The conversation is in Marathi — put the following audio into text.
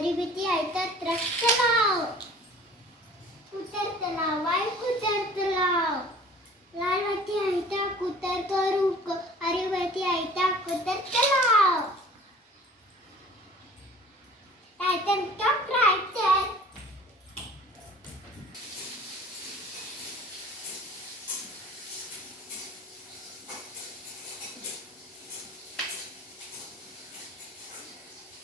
हरी बेटी आयता त्रस्त लाव कुतर तलाव वाय कुतर तलाव लाल बेटी आयता कुतर करू हरी बेटी आयता कुतर